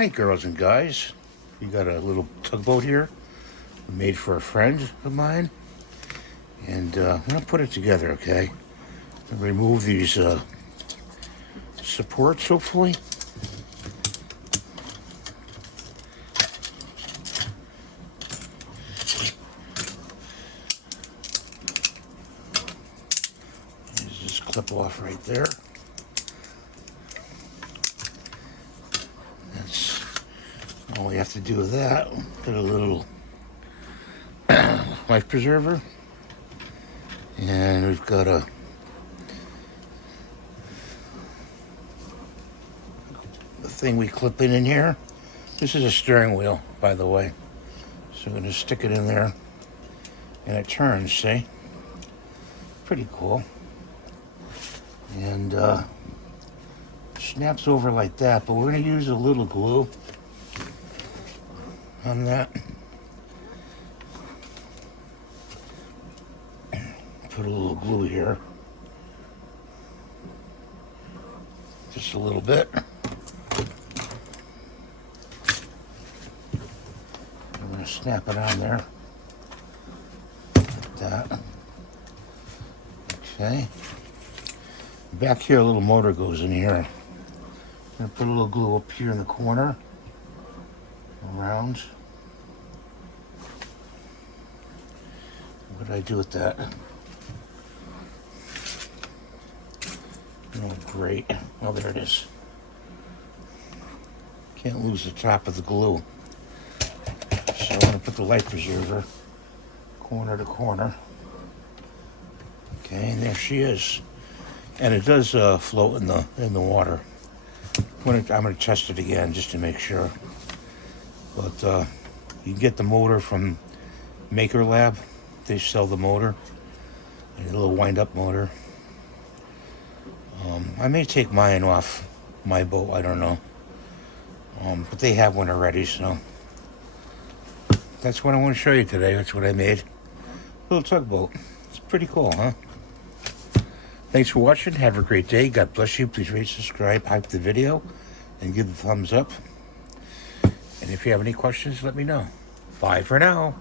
Hi, girls and guys. We got a little tugboat here made for a friend of mine. And I'm going to put it together, okay? Remove these supports, hopefully. Just clip off right there. That's all we have to do with that. Got a little life preserver. And we've got a thing we clip in here. This is a steering wheel, by the way. So I'm going to stick it in there and it turns, see? Pretty cool. And snaps over like that, but we're going to use a little glue on that. Put a little glue here. Just a little bit. I'm going to snap it on there. Like that. Okay. Back here, a little motor goes in here. I'm going to put a little glue up here in the corner. Around. What did I do with that? Oh, great. Oh, there it is. Can't lose the top of the glue. So I'm going to put the light preserver corner to corner. Okay, and there she is. And it does float in the water. I'm going to test it again just to make sure. But you can get the motor from Maker Lab. They sell the motor. A little wind-up motor. I may take mine off my boat, I don't know. But they have one already, so. That's what I want to show you today. That's what I made. Little tugboat. It's pretty cool, huh? Thanks for watching. Have a great day. God bless you. Please rate, subscribe, hype the video, and give the thumbs up. And if you have any questions, let me know. Bye for now.